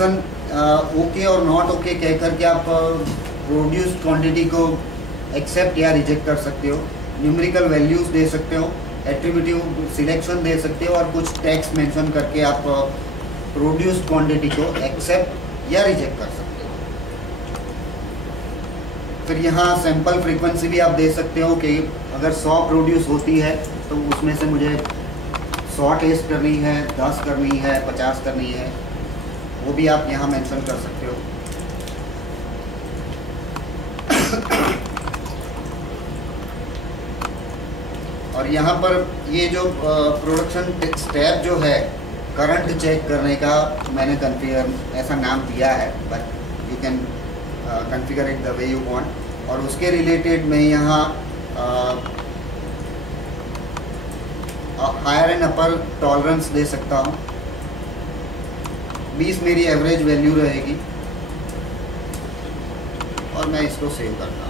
Concern okay और not okay कह करके आप प्रोड्यूस क्वांटिटी को एक्सेप्ट या रिजेक्ट कर सकते हो, न्यूमेरिकल वैल्यूज दे सकते हो, एट्रीब्यूटिव सिलेक्शन दे सकते हो और कुछ टैक्स मेंशन करके आप प्रोड्यूस क्वांटिटी को एक्सेप्ट या रिजेक्ट कर सकते हो। फिर यहाँ सैंपल फ्रीक्वेंसी भी आप दे सकते हो कि अगर 100 प्रोड्यूस होती है तो उसमें से मुझे 100 टेस्ट करनी है, 10 करनी है, 50 करनी है, वो भी आप यहाँ मेंशन कर सकते हो। और यहाँ पर ये जो प्रोडक्शन स्टेप जो है करंट चेक करने का मैंने कॉन्फ़िगर ऐसा नाम दिया है, but you can configure it the way you want. और उसके रिलेटेड मैं यहाँ हायर एंड अपर टॉलरेंस दे सकता हूँ। 20 मेरी एवरेज वैल्यू रहेगी और मैं इसको सेव करता हूँ।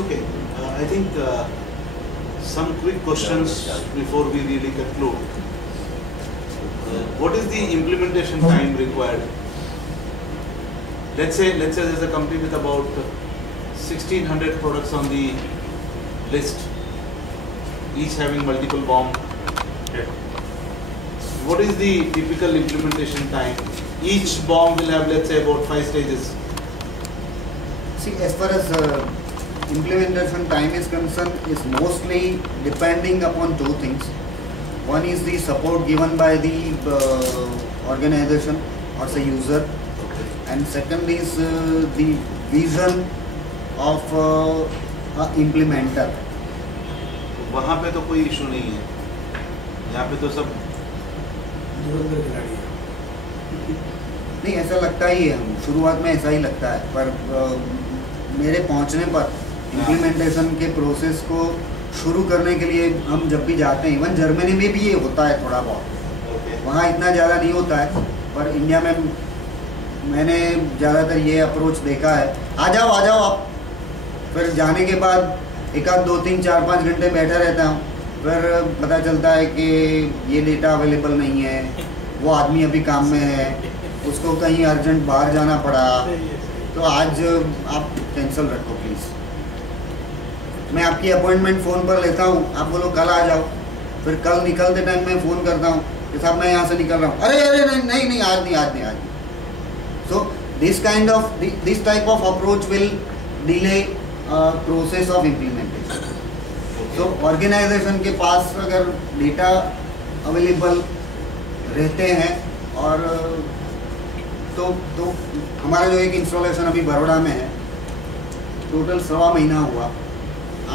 Okay, I think some quick questions before we really conclude. What is the implementation time required? Let's say there's a company with about 1600 products on the list, each having multiple BOM. Okay. What is the typical implementation time? Each BOM will have, let's say, about 5 stages. See, as far as implementation time is concerned, is mostly depending upon two things. One is the support given by the organization or say user, and second is the vision of implementer. वहाँ पे तो कोई issue नहीं है, यहाँ पे तो सब नहीं, ऐसा लगता ही है, शुरुआत में ऐसा ही लगता है, पर मेरे पहुँचने पर इम्प्लीमेंटेशन के प्रोसेस को शुरू करने के लिए हम जब भी जाते हैं, इवन जर्मनी में भी ये होता है थोड़ा बहुत, वहाँ इतना ज़्यादा नहीं होता है, पर इंडिया में मैंने ज़्यादातर ये अप्रोच देखा है, आ जाओ आप। फिर जाने के बाद एक आध 2, 3, 4, 5 घंटे बैठा रहता हूँ, फिर पता चलता है कि ये डेटा अवेलेबल नहीं है, वो आदमी अभी काम में है, उसको कहीं अर्जेंट बाहर जाना पड़ा, तो आज आप कैंसिल रखो प्लीज़। मैं आपकी अपॉइंटमेंट फ़ोन पर लेता हूँ, आप बोलो कल आ जाओ, फिर कल निकलते टाइम मैं फ़ोन करता हूँ कि साहब मैं यहाँ से निकल रहा हूँ, अरे नहीं आज नहीं। So this type of approach will delay process of implementation. तो ऑर्गेनाइजेशन के पास अगर डेटा अवेलेबल रहते हैं और तो हमारा जो एक इंस्टॉलेशन अभी बड़ौदा में है, टोटल 1.25 महीना हुआ,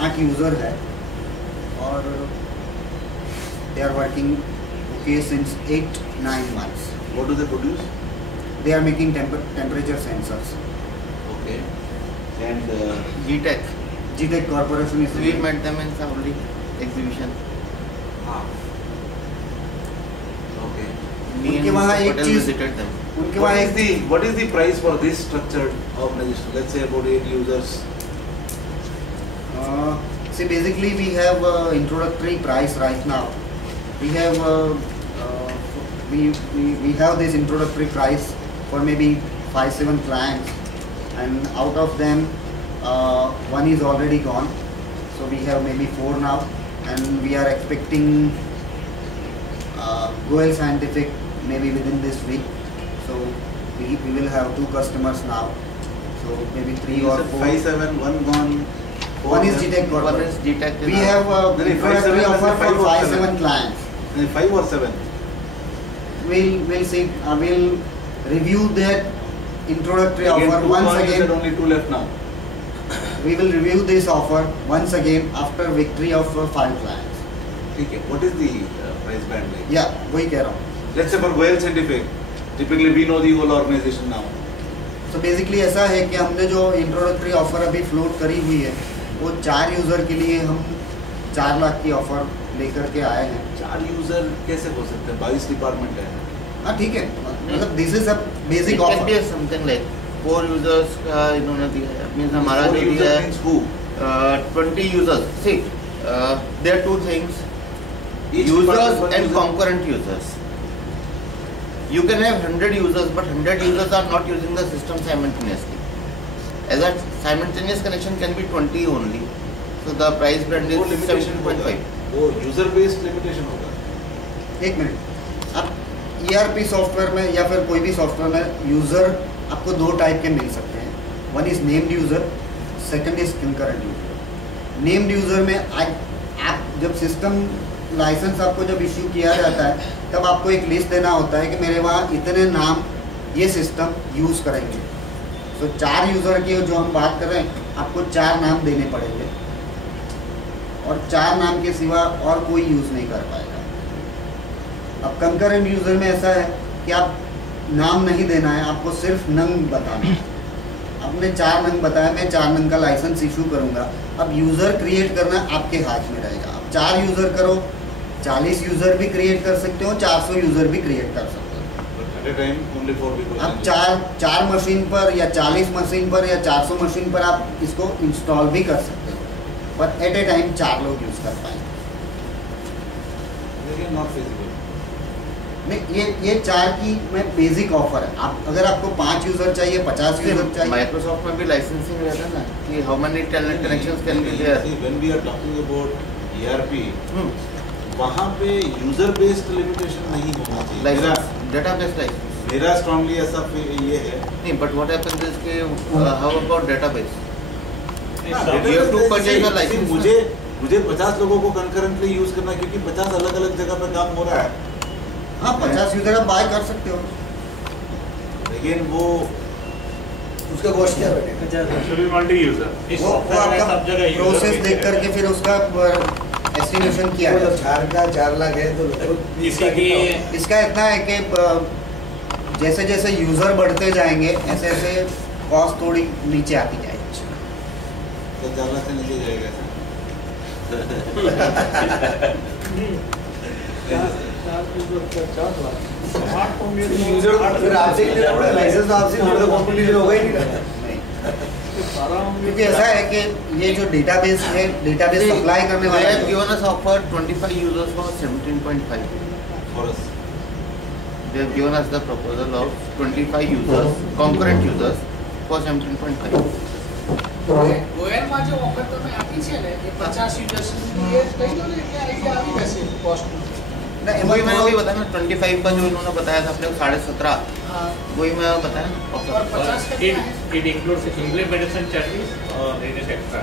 8 यूज़र है और they are working okay since 8-9 months. What do they produce? They are making temperature sensors. Okay. And GTEC Corporation is. We met them in Saudi exhibition. Okay. उनके वहाँ एक चीज़, उनके वहाँ एक what is the price for this structured organization? Let's say about 8 users. See, basically we have introductory price right now. We have we have this introductory price for maybe 5-7 clients, and out of them one is already gone, so we have maybe 4 now, and we are expecting Goel Scientific maybe within this week. So we will have 2 customers now, so maybe 3 or 4. 5-7, one gone. One is GTEC Corporation. We have introductory offer for 5-7 clients. 5 or 7? we'll see. We'll review that introductory offer once again. Only two left now. We will review this offer once again after victory of 5 clients. Okay. What is the price band like? Yeah, वही कह रहा हूँ. Let's say for Goel Scientific, typically we know the whole organization now. तो basically ऐसा है कि हमने जो इंट्रोडक्टरी ऑफर अभी फ्लोट करी हुई है वो 4 यूज़र के लिए हम 4 लाख की ऑफर लेकर के आए हैं. 4 यूजर कैसे हो सकते हैं? 22 डिपार्टमेंट है. हाँ ठीक है, मतलब this is a basic It can be offer. something like 4 users का इन्होंने दिया है. Means हमारा जो दिया है means who? 20 users. See, there are two things. Each Users department one and user. concurrent users. You can have 100 users, but 100 users are not using the system simultaneously. As a simultaneous connection can be 20 only. So the price band वो is limitation 17.5. वो user based limitation होगा. एक minute, अब ERP software में या फिर कोई भी सॉफ्टवेयर में यूज़र आपको 2 टाइप के मिल सकते हैं. One is named user, second is concurrent user. Named user में आप जब सिस्टम लाइसेंस आपको जब इश्यू किया जाता है तब आपको एक लिस्ट देना होता है कि मेरे वहाँ इतने नाम ये सिस्टम यूज़ करेंगे. तो 4 यूज़र की जो हम बात कर रहे हैं आपको 4 नाम देने पड़ेंगे और 4 नाम के सिवा और कोई यूज़ नहीं कर पाएगा. अब कंकरेंट यूज़र में ऐसा है कि आप नाम नहीं देना है, आपको सिर्फ नंग बताना है. आपने 4 नंग बताया, मैं 4 नंग का लाइसेंस इशू करूँगा. अब यूज़र क्रिएट करना आपके हाथ में रहेगा. आप 4 यूज़र करो, 40 यूज़र भी क्रिएट कर सकते हो, 400 यूज़र भी क्रिएट कर सकते हो. At a time only 4 people. आप 4 मशीन पर या 40 मशीन पर या 400 मशीन पर आप इसको इंस्टॉल भी कर सकते हो, पर एट ए टाइम 4 लोग यूज़ कर पाएंगे. Again not feasible. नहीं, ये 4 की में बेसिक ऑफर है. आप अगर आपको 5 यूज़र चाहिए, 50 यूज़र चाहिए. माइक्रोसॉफ्ट में भी लाइसेंसिंग रहता है ना कि how many talent connections can be there. See, when we are talking about ERP, वहाँ पे यूजर बेस्ड लिमिटेशन नहीं होना चाहिए. License database license. मेरा स्ट्रांगली ऐसा ये है. नहीं, बट व्हाट हैपेंस इज कि हाउ अबाउट डेटाबेस. हाँ, You have to purchase a license. मुझे 50 लोगों को कंकरेंटली यूज करना है क्योंकि 50 अलग अलग जगह पर काम हो रहा है. हाँ, 50 यूज़र आप बाय कर सकते हो. लेकिन वो उसका कॉस्ट क्या बैठेगा? मल्टी यूजर वो आपका प्रोसेस देख करके फिर उसका एस्टिमेशन किया है. 4 लाख है तो इसका इतना है कि जैसे जैसे यूज़र बढ़ते जाएंगे ऐसे ऐसे कॉस्ट थोड़ी नीचे आती जाएगी. तो ज़्यादा से नीचे जाएगा ऐसा. फिर आपसे ही लेना पड़ेगा लाइसेंस. तो आपसे फिर तो कॉम्पिटिशन होगा ही नहीं. क्योंकि ऐसा है कि ये जो डेटाबेस है, डेटाबेस सप्लाई करने वाला They have है. given us offer 25 users for 17.5. For us. They have given us the proposal of 25 users, concurrent users for 17.5. ગોયલમાં જે ઓફર તમે આપી છે ને એ 50 યુઝર્સની એ કહી દો ને કે આઈડિયા આવી જશે કોસ્ટ. ना, वही एम मैंने आई अभी बताया ना 25 का जो इन्होंने बताया था अपने को 17.5. હા वही मैं बताया ना. और 50 का क्या है? it includes implementation charges or it is extra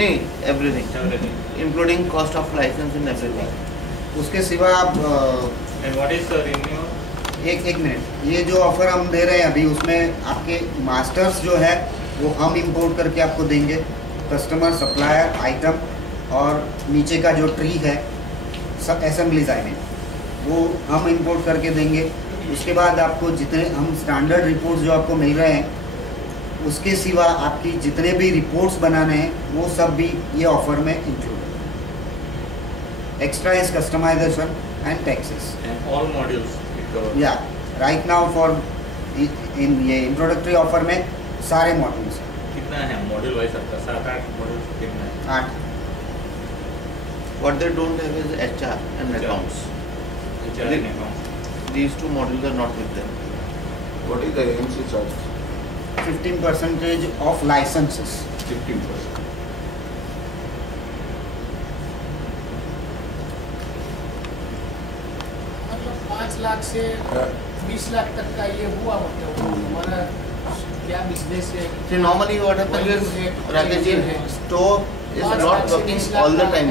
नहीं, everything everything including cost of license and everything. उसके सिवा आप and what is the revenue एक मिनट, ये जो ऑफर हम दे रहे हैं अभी उसमें आपके मास्टर्स जो है वो हम इंपोर्ट करके आपको देंगे. कस्टमर, सप्लायर, आइटम और नीचे का जो ट्री है सब असेंबलीज आएंगे वो हम इंपोर्ट करके देंगे. उसके बाद आपको जितने हम स्टैंडर्ड रिपोर्ट्स जो आपको मिल रहे हैं उसके सिवा आपकी जितने भी रिपोर्ट्स बनाने हैं वो सब भी ये ऑफर में इंक्लूड है. Extra is customization and taxes. and all modules it covers. या राइट नाउ फॉर इन ये इंट्रोडक्टरी ऑफर में सारे मॉड्यूल्स हैं. कितना है मॉड्यूल वाइज आपका 7-8 मॉड्यूल कितना है 8. What they don't have is HR and accounts. HR and account. These two modules are not with them. What is the AMC charge? 15% of licenses. 15%. मतलब 5 लाख से 20 लाख तक का ये हुआ मतलब हमारा क्या बिजनेस है. See, normally what happens is, Rakesh ji, store is not working all the time.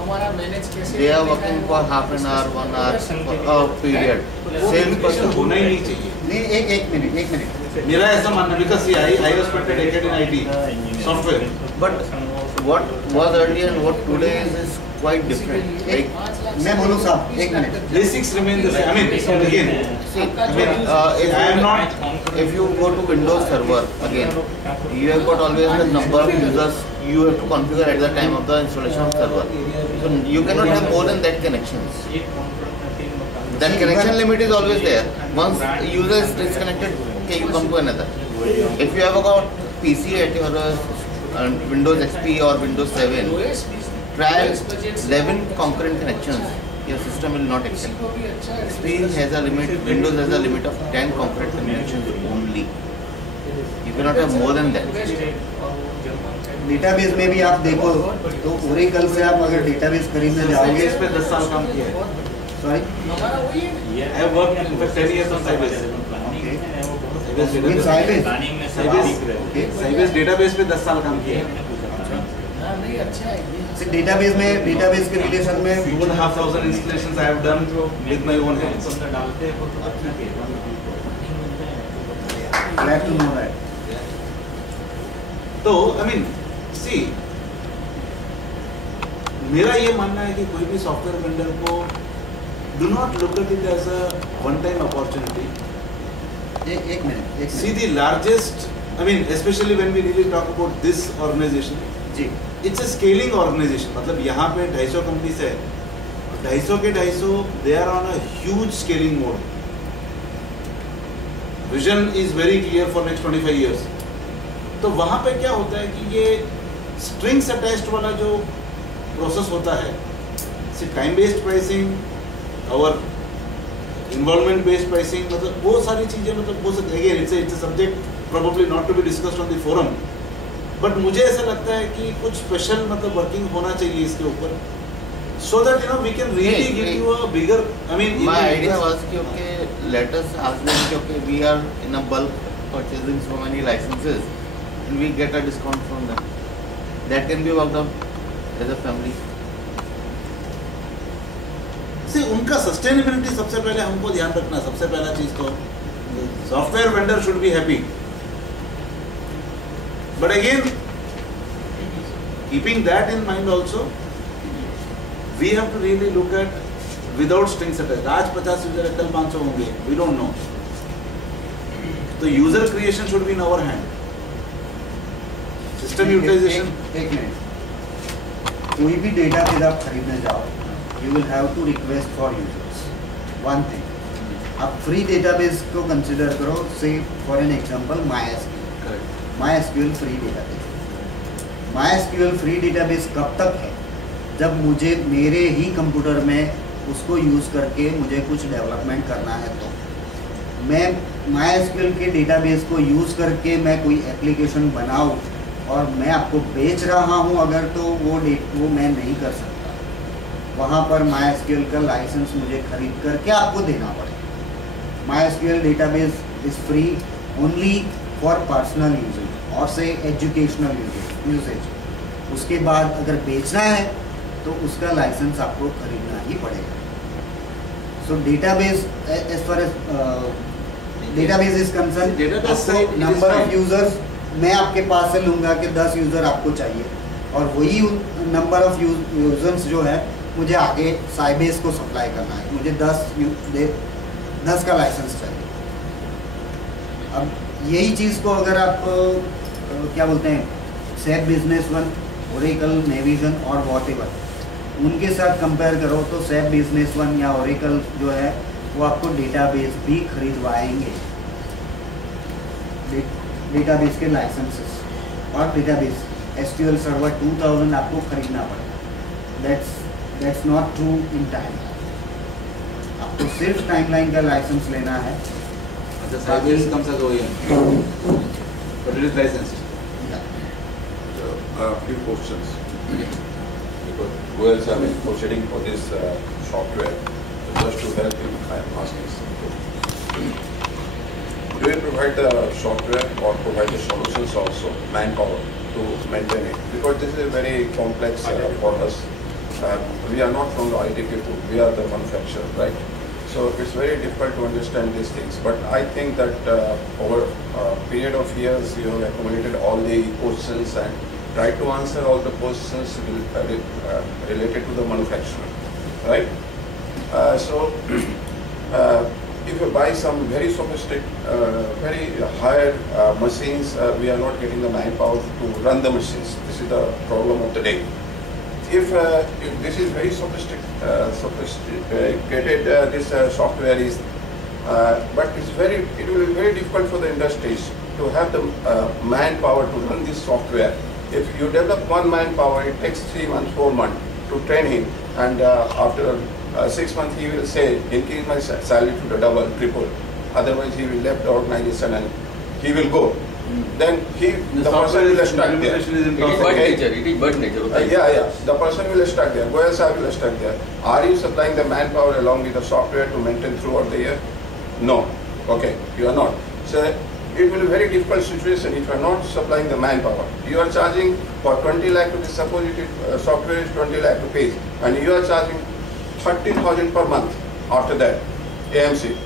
हमारा मैनेज कैसे They are करने का working है, for वो half an hour, 1 प्रदर्शन hour period. वो Sales communication person होना ही नहीं चाहिए. नहीं, एक मिनट मेरा ऐसा मानना है because see, I was spent a decade in IT software. But what was earlier and what today is quite different. Like, मैं बोलूँ साहब, एक minute. Basics remain the same. I mean, again, see, I mean, if I am you not. if you go to Windows Server again, you have got always the number of users you have to configure at the time of the installation of server. So you cannot have more than that connections. That connection limit is always there. Once user is disconnected, okay, you come to another. If you have got PC at your Windows XP or Windows 7, try 11 concurrent connections. Your system will not accept. XP has a limit, Windows has a limit of 10 concurrent connections only. You cannot have more than that. Database में भी आप देखो तो Oracle से आप अगर database खरीदने जाओगे इस पे 10 साल काम किया है. सॉरी हमारा वही है I have worked in fact 10 years on Sybase. In Sybase Okay. Sybase database पे 10 साल काम किया है. हाँ, नहीं अच्छा है ये डेटाबेस में डेटाबेस के रिलेशन में 2,500 installations I have done with my own hands. glad to know that. तो I mean, see, मेरा ये मानना है कि कोई भी सॉफ्टवेयर वेंडर को do not look at it as a one-time opportunity. एक minute See the largest, I mean, especially when we really talk about this organization, जी it's a scaling organization. मतलब यहाँ पे 250 कंपनीज है, 250 के 250 they are on a huge scaling mode. Vision is very clear for next 25 years. तो वहाँ पे क्या होता है कि ये strings attached वाला जो process होता है, see time based pricing और involvement based pricing, मतलब वो सारी चीजें मतलब वो again it's a subject probably not to be discussed on the forum, but मुझे ऐसा लगता है कि कुछ special मतलब working होना चाहिए इसके ऊपर, so that you know we can really give you a bigger, I mean My idea was कि okay, let us ask them कि okay, we are in a bulk purchasing so many licenses and we get a discount from them. That can be worked out as a family. See, उनका sustainability सबसे पहले हमको ध्यान रखना, सबसे पहला चीज तो software vendor should be happy, but again keeping that in mind also we have to really look at without strings attached. आज 50 यूजर है, कल 500 होंगे, वी डोंट नो. तो user creation should be in our hand. System utilization. एक minute, कोई भी database आप खरीदने जाओ, you will have to request for users. One thing, आप फ्री डेटाबेस को कंसिडर करो, से for an example MySQL. MySQL free database. MySQL free database कब तक है? जब मुझे मेरे ही कंप्यूटर में उसको यूज़ करके मुझे कुछ डेवलपमेंट करना है, तो मैं MySQL के डेटाबेस को यूज़ करके मैं कोई एप्लीकेशन बनाऊँ और मैं आपको बेच रहा हूँ अगर, तो वो मैं नहीं कर सकता. वहाँ पर MySQL का लाइसेंस मुझे खरीद करके आपको देना पड़ेगा. MySQL database is free only for personal usage और से एजुकेशनल यूसेज. उसके बाद अगर बेचना है तो उसका लाइसेंस आपको खरीदना ही पड़ेगा. So database as far as database is concern, Database से it is number of fine. Users मैं आपके पास से लूँगा कि 10 यूज़र आपको चाहिए, और वही नंबर ऑफ यूजर्स जो है मुझे आगे साइबेस को सप्लाई करना है, मुझे 10 का लाइसेंस चाहिए. अब यही चीज़ को अगर आप क्या बोलते हैं, SAP बिजनेस वन, ओरेकल, नेविजन और वॉटेवर, उनके साथ कंपेयर करो तो SAP बिजनेस वन या ओरेकल जो है वो आपको डेटाबेस भी खरीदवाएंगे, डेटाबेस के लाइसेंसेस और डेटाबेस SQL सर्वर 2000 आपको खरीदना पड़ेगा. That's not true in time. आपको सिर्फ टाइमलाइन का लाइसेंस लेना है. अच्छा, Sybase comes as OEM, but it is licensed. A few questions. Because Goels have been proceeding for this software. So just to help him, I am asking something. Do you provide the software or provide the solutions also, manpower, to maintain it? Because this is very complex for us. we are not from the ITK pool, we are the manufacturer, right? So it's very difficult to understand these things. But I think that over a period of years, you have accumulated all the questions and tried to answer all the questions related to the manufacturer, right? So if you buy some very sophisticated, very higher machines, we are not getting the manpower to run the machines. This is the problem of the day. If this is very sophisticated, this software is, but it will be very difficult for the industries to have the manpower to run this software. If you develop one manpower, it takes 3 months, 4 months to train him, and after 6 months he will say, increase my salary to the double, triple. Otherwise he will left the organization and he will go. Then the person will stuck there. It is bird nature. The person will stuck there. Goyal sir will stuck there. Are you supplying the manpower along with the software to maintain throughout the year? No. Okay, you are not. So it will be a very difficult situation if you are not supplying the manpower. You are charging for 20 lakh rupees, suppose it is, software is 20 lakh rupees, and you are charging 30,000 per month after that, AMC.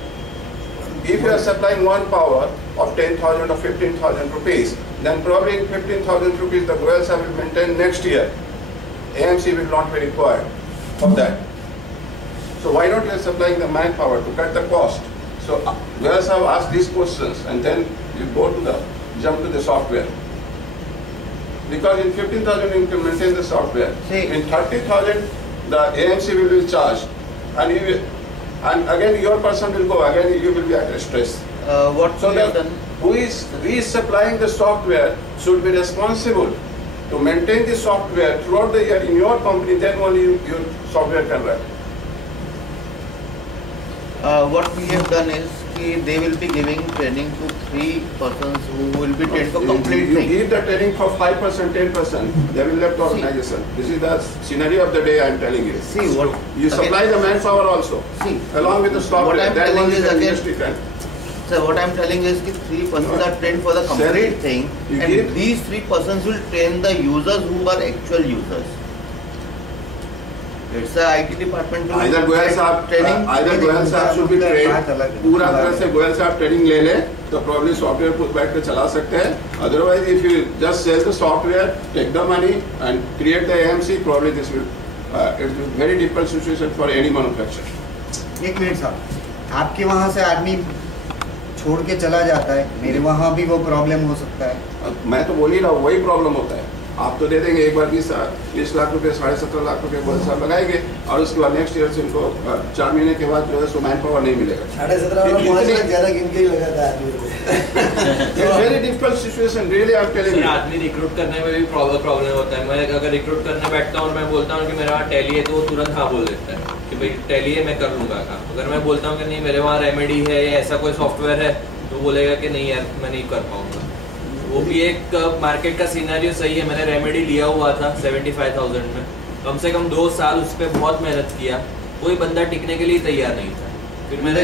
If you are supplying one power of 10,000 or 15,000 rupees, then probably in 15,000 rupees the Goyal sir will maintain next year. AMC will not be required for that. So why not you are supplying the manpower to cut the cost? So Goyal sir ask these questions, and then you jump to the software. Because in 15,000 you can maintain the software. In 30,000 the AMC will be charged, and again your person will go, again you will be at stress. Who is supplying the software should be responsible to maintain the software throughout the year in your company, then only your software can run. What we have done is they will be giving training to 3 persons who will be trained for complete You thing. give the training for 5%, 10%, they will left the organization. This is the scenario of the day I am telling you. See what You supply the manpower also, along with the software. What I am telling is again, can. so what I am telling is that 3 persons are trained for the complete thing, and these 3 persons will train the users who are actual users. It's the IT department to Either Goyal sahab should be trained, पूरा तरह से Goyal sahab training ले ले, तो probably software खुद बैठ के चला सकते हैं. Otherwise, if you just sell the software, take the money and create the AMC, probably this will it will be very difficult situation for any manufacturer. एक मिनट साहब, आपके वहाँ से आदमी छोड़ के चला जाता है, मेरे वहाँ भी वो प्रॉब्लम हो सकता है. मैं तो बोल ही रहा हूँ, वही प्रॉब्लम होता है. आप तो दे देंगे एक बार 20 लाख रुपए, 17.5 लाख रुपए Goyal साहब लगाएंगे, और उसके बाद नेक्स्ट ईयर से इनको 4 महीने के बाद जो है सो मैन पावर नहीं मिलेगा. 17.5 ज्यादा गिन के ही लगाता है. Very difficult situation, really I am telling you. आदमी रिक्रूट करने में भी प्रॉब्लम होता है. मैं अगर रिक्रूट करने बैठता हूँ और मैं बोलता हूँ कि मेरे वहाँ टैली है, तो वो तुरंत हाँ बोल देता है कि भाई टैली है, मैं कर लूँगा काम. अगर मैं बोलता हूँ कि नहीं मेरे वहाँ रेमेडी है या ऐसा कोई सॉफ्टवेयर है, तो बोलेगा कि नहीं यार मैं नहीं कर पाऊँगा. वो भी एक मार्केट का सिनेरियो सही है. मैंने रेमेडी लिया हुआ था 75,000 में, कम से कम 2 साल उस पर बहुत मेहनत किया, कोई बंदा टिकने के लिए तैयार नहीं था. फिर मैंने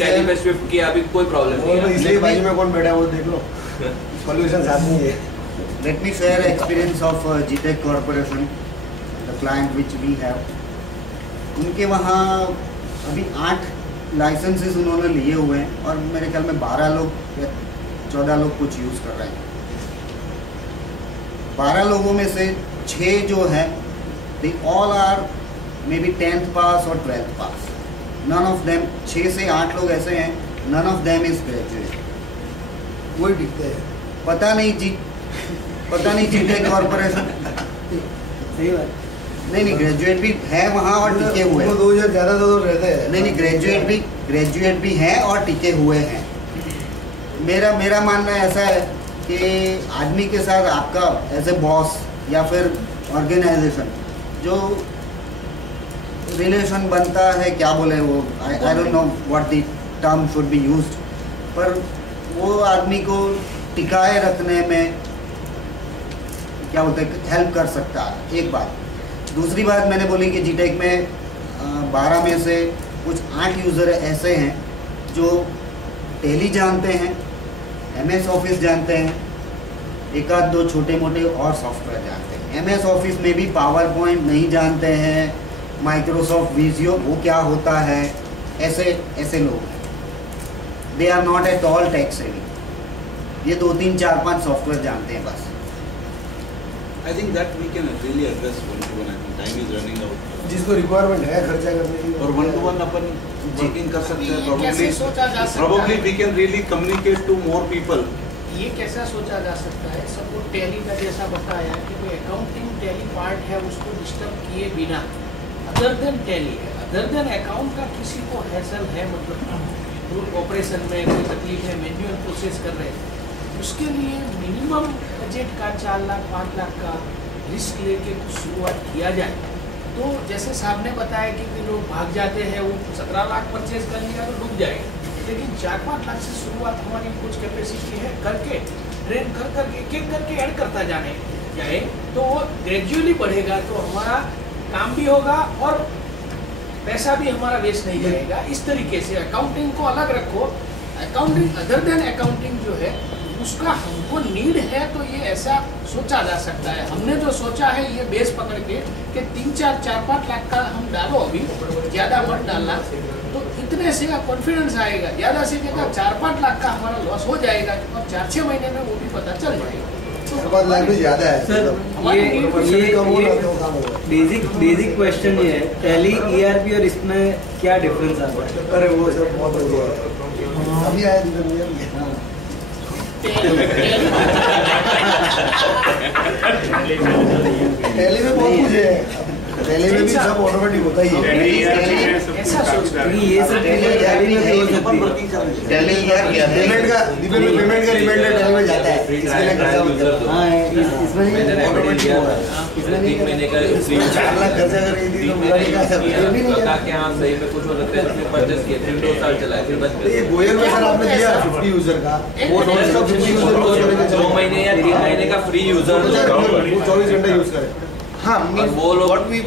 टैली पे शिफ्ट किया, अभी कोई प्रॉब्लम नहीं है. इसलिए बाजू में कौन बैठा है वो देख लो, सॉल्यूशन साथ में है. Let me share experience of GTech Corporation, the client which we have. उनके वहाँ अभी 8 लाइसेंसेस उन्होंने लिए हुए हैं, और मेरे ख्याल में 12 लोग या 14 लोग कुछ यूज़ कर रहे हैं. 12 लोगों में से 6 जो हैं, they all are maybe 10th pass और 12th pass. None of them, 6 से 8 लोग ऐसे हैं, none of them is graduate. वही दिखते हैं. पता नहीं GTech कॉर्पोरेशन. सही बात. नहीं ग्रेजुएट भी है वहाँ और टिके हुए हैं. 2000 ज़्यादा तो रहते हैं. नहीं ग्रेजुएट भी हैं और टिके हुए हैं. मेरा मानना ऐसा है कि आदमी के साथ आपका एज ए बॉस या फिर ऑर्गेनाइजेशन जो रिलेशन बनता है, क्या बोले वो, I don't know what the term should be used, पर वो आदमी को टिकाए रखने में क्या बोलते हैं हेल्प कर सकता है. एक बात. दूसरी बात मैंने बोली कि जीटेक में 12 में से कुछ 8 यूज़र ऐसे हैं जो टैली जानते हैं, MS ऑफिस जानते हैं, एक आध दो छोटे मोटे और सॉफ्टवेयर जानते हैं। MS ऑफिस में भी पावर पॉइंट नहीं जानते हैं, माइक्रोसॉफ्ट विजियो वो क्या होता है, ऐसे लोग हैं। They are not at all tech savvy. ये 2, 3, 4, 5 सॉफ्टवेयर जानते हैं बस। I think that we can really address one to one. I think time is running out. जिसको रिक्वायरमेंट है खर्चा करने की और one to one upon working कर सकते हैं। ये कैसे सोचा जा सकता है? Probably we can really communicate to more people. ये कैसा सोचा जा सकता है? सबको टैली का जैसा बताया कि कोई अकाउंटिंग टैली पार्ट है उसको डिस्टर्ब किए बिना, अदर देन टैली है, अदर देन अकाउंट का किसी को हैसल है, मतलब ऑपरेशन में कोई तकलीफ है, मैन्युअल प्रोसेस कर रहे हैं, उसके लिए मिनिमम बजट का 4 लाख 5 लाख का रिस्क लेके कुछ शुरुआत किया जाए। तो जैसे साहब ने बताया कि लोग भाग जाते हैं, वो 17 लाख परचेज कर लिया तो डूब जाएगा, लेकिन 4-5 लाख से शुरुआत हमारी कुछ कैपेसिटी है करके ट्रेन कर करके एक एक करके ऐड करता जाने जाए तो वो ग्रेजुअली बढ़ेगा, तो हमारा काम भी होगा और पैसा भी हमारा वेस्ट नहीं जाएगा। इस तरीके से अकाउंटिंग को अलग रखो, अकाउंटिंग अदर देन अकाउंटिंग जो है उसका हमको नीड है, तो ये ऐसा सोचा जा सकता है। हमने जो सोचा है ये बेस पकड़ के कि 3-4-5 लाख का हम डालो, अभी ज़्यादा मत डालना, तो इतने से कॉन्फिडेंस आएगा। ज़्यादा से ज़्यादा 4-5 लाख का हमारा लॉस हो जाएगा और 4-6 महीने में वो भी पता चल जाएगा। 4-5 लाख भी ज़्यादा है सर। ये बेसिक क्वेश्चन ये है, टैली ERP और इसमें क्या डिफरेंस आता है? अरे वो सब बहुत बढ़िया है, अभी आया दिखा टैली में बहुत कुछ है, टैली में भी सब ऑटोमेटिक होता ही है। ऐसा सोचना ये सब चीजें टैली में भी हो सकती है। टैली यार क्या है? पेमेंट का रिमाइंडर टैली में जाता है, इसके लिए खर्चा मत करो। हाँ, इसमें नहीं ऑटोमेटिक हुआ है। इसमें नहीं 3 महीने का 4 लाख खर्चा कर रही थी तो मेरा नहीं कहा बता के हाँ सही में कुछ हो सकता है, फिर परचेस किया, फिर 2 साल चला, फिर बच ये गोयल में सर आपने दिया 50 यूजर का, वो नॉन स्टॉप 50 यूजर 2 महीने या 3 महीने का फ्री यूजर 24 घंटे यूज करें। हाँ, और वो लोग what we